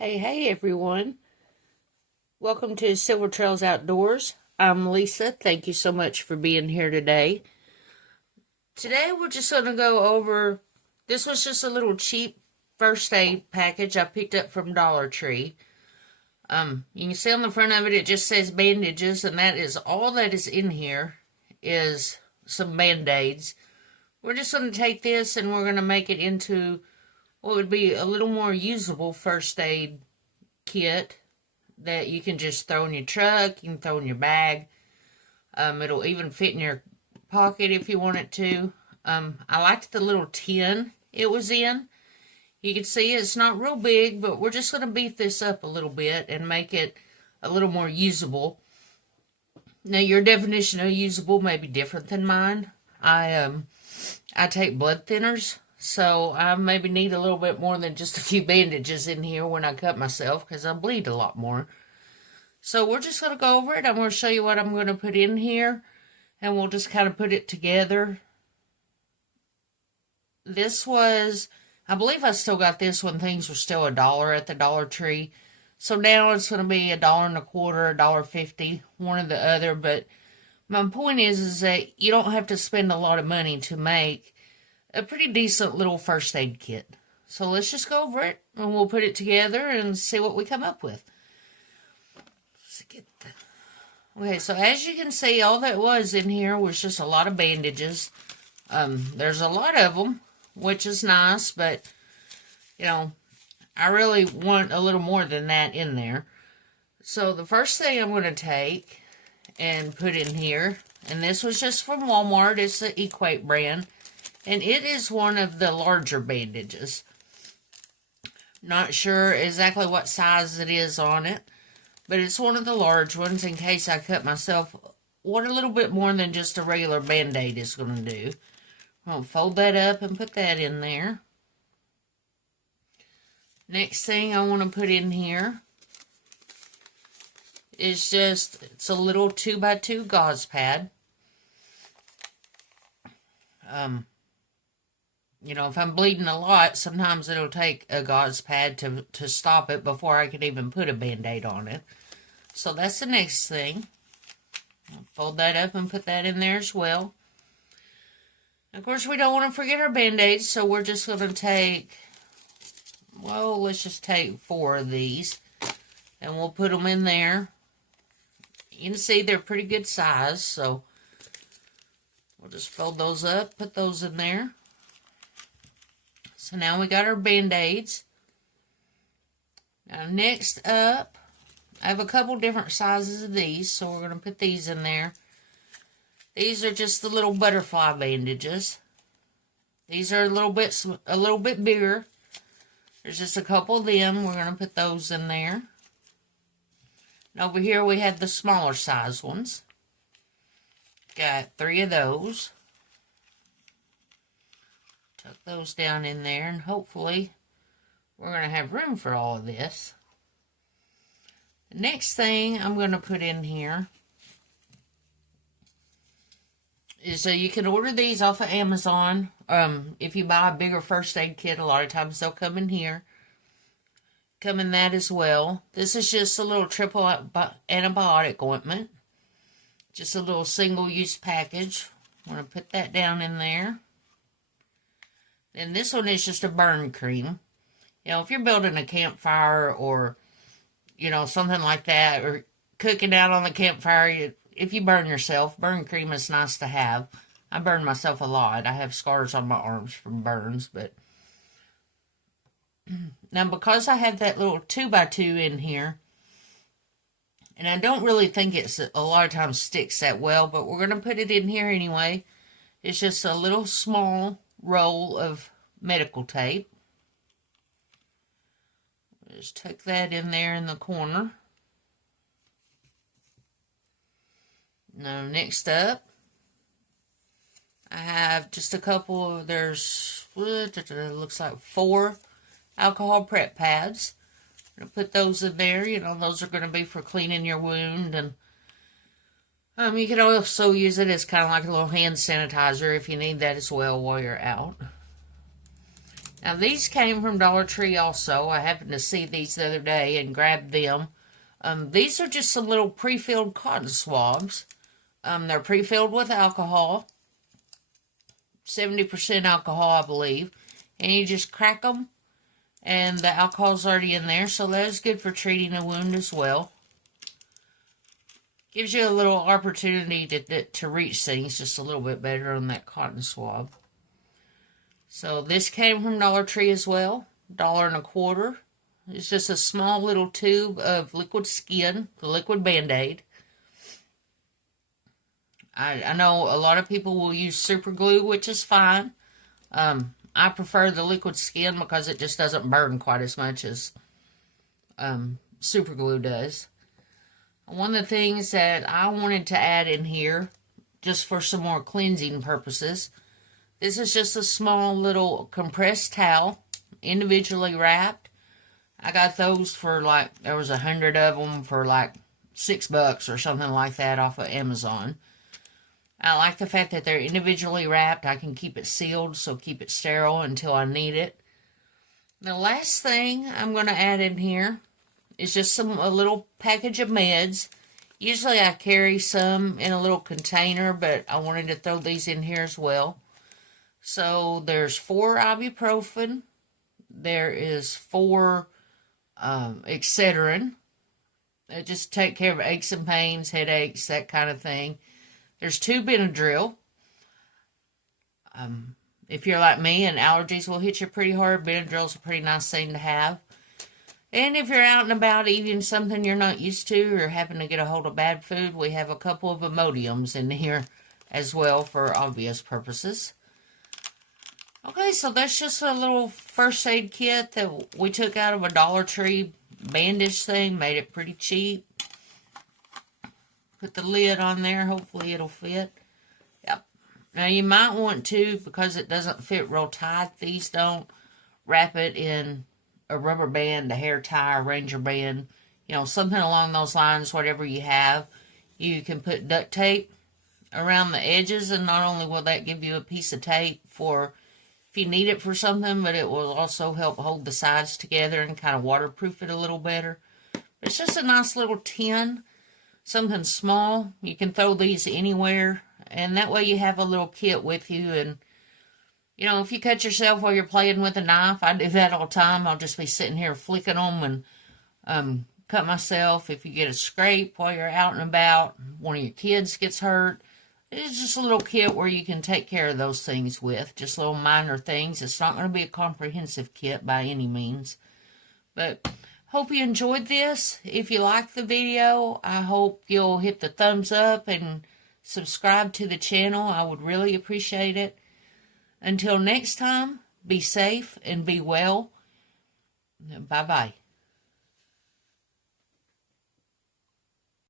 Hey everyone. Welcome to Silver Trails Outdoors. I'm Lisa. Thank you so much for being here today. Today we're just going to go over, this was just a little cheap first aid package I picked up from Dollar Tree. You can see on the front of it, it just says bandages, and that is all that is in here is some band-aids. We're just going to take this and we're going to make it into what would be a little more usable first aid kit that you can just throw in your truck, you can throw in your bag. It'll even fit in your pocket if you want it to. I liked the little tin it was in. You can see it's not real big, but we're just going to beef this up a little bit and make it a little more usable. Now, your definition of usable may be different than mine. I take blood thinners, so I maybe need a little bit more than just a few bandages in here when I cut myself, because I bleed a lot more. So we're just going to go over it. I'm going to show you what I'm going to put in here, and we'll just kind of put it together. This was, I believe I still got this when things were still $1 at the Dollar Tree. So now it's going to be $1.25, $1.50, one or the other. But my point is that you don't have to spend a lot of money to make a pretty decent little first aid kit. So let's just go over it, and we'll put it together and see what we come up with. Okay, so as you can see, all that was in here was just a lot of bandages. There's a lot of them, which is nice, but, you know, I really want a little more than that in there. So the first thing I'm going to take and put in here, and this was just from Walmart, it's the Equate brand, and it is one of the larger bandages. Not sure exactly what size it is on it, but it's one of the large ones in case I cut myself. What a little bit more than just a regular Band-Aid is going to do. I'll fold that up and put that in there. Next thing I want to put in here is just, it's a little 2x2 gauze pad. You know, if I'm bleeding a lot, sometimes it'll take a gauze pad to stop it before I can even put a Band-Aid on it. So that's the next thing. I'll fold that up and put that in there as well. Of course, we don't want to forget our Band-Aids, so we're just going to take, well, let's just take 4 of these, and we'll put them in there. You can see they're pretty good size, so we'll just fold those up, put those in there. So now we got our Band-Aids. Now next up, I have a couple different sizes of these, so we're going to put these in there. These are just the little butterfly bandages. These are a little bit bigger. There's just a couple of them. We're going to put those in there. And over here we have the smaller size ones. Got 3 of those. Tuck those down in there, and hopefully we're going to have room for all of this. The next thing I'm going to put in here is you can order these off of Amazon. If you buy a bigger first aid kit, a lot of times they'll come in here. Come in that as well. This is just a little triple antibiotic ointment. Just a little single-use package. I'm going to put that down in there. And this one is just a burn cream. You know, if you're building a campfire or, you know, something like that, or cooking out on the campfire, if you burn yourself, burn cream is nice to have. I burn myself a lot. I have scars on my arms from burns, but now because I have that little 2x2 in here, and I don't really think it's a lot of times sticks that well, but we're going to put it in here anyway. It's just a little small roll of medical tape. Just tuck that in there in the corner. Now next up, I have just a couple of, there's, looks like 4 alcohol prep pads. I'm going to put those in there. You know, those are going to be for cleaning your wound, and you can also use it as kind of like a little hand sanitizer if you need that as well while you're out. Now these came from Dollar Tree also. I happened to see these the other day and grabbed them. These are just some little pre-filled cotton swabs. They're pre-filled with alcohol. 70% alcohol, I believe. And you just crack them, and the alcohol's already in there, so that is good for treating a wound as well. Gives you a little opportunity to reach things just a little bit better on that cotton swab. So this came from Dollar Tree as well. $1.25. It's just a small little tube of liquid skin, the liquid Band-Aid. I know a lot of people will use super glue, which is fine. I prefer the liquid skin because it just doesn't burn quite as much as super glue does. One of the things that I wanted to add in here, just for some more cleansing purposes, this is just a small little compressed towel, individually wrapped. I got those for like, there was 100 of them for like $6 or something like that off of Amazon. I like the fact that they're individually wrapped. I can keep it sealed, so keep it sterile until I need it. The last thing I'm going to add in here is just a little package of meds. Usually I carry some in a little container, but I wanted to throw these in here as well. So there's 4 ibuprofen. There is 4 Excedrin. They just take care of aches and pains, headaches, that kind of thing. There's 2 Benadryl. If you're like me and allergies will hit you pretty hard, Benadryl's a pretty nice thing to have. And if you're out and about eating something you're not used to or happen to get a hold of bad food, we have a couple of Imodiums in here as well for obvious purposes. Okay, so that's just a little first aid kit that we took out of a Dollar Tree bandage thing, made it pretty cheap. Put the lid on there, hopefully it'll fit. Yep. Now you might want to, because it doesn't fit real tight, these don't, wrap it in a rubber band, a hair tie, a ranger band, you know, something along those lines, whatever you have. You can put duct tape around the edges, and not only will that give you a piece of tape for if you need it for something, but it will also help hold the sides together and kind of waterproof it a little better. It's just a nice little tin. Something small. You can throw these anywhere, and that way you have a little kit with you. And you know, if you cut yourself while you're playing with a knife, I do that all the time. I'll just be sitting here flicking them and cut myself. If you get a scrape while you're out and about, one of your kids gets hurt, it's just a little kit where you can take care of those things with. Just little minor things. It's not going to be a comprehensive kit by any means, but hope you enjoyed this. If you liked the video, I hope you'll hit the thumbs up and subscribe to the channel. I would really appreciate it. Until next time, be safe and be well. Bye-bye.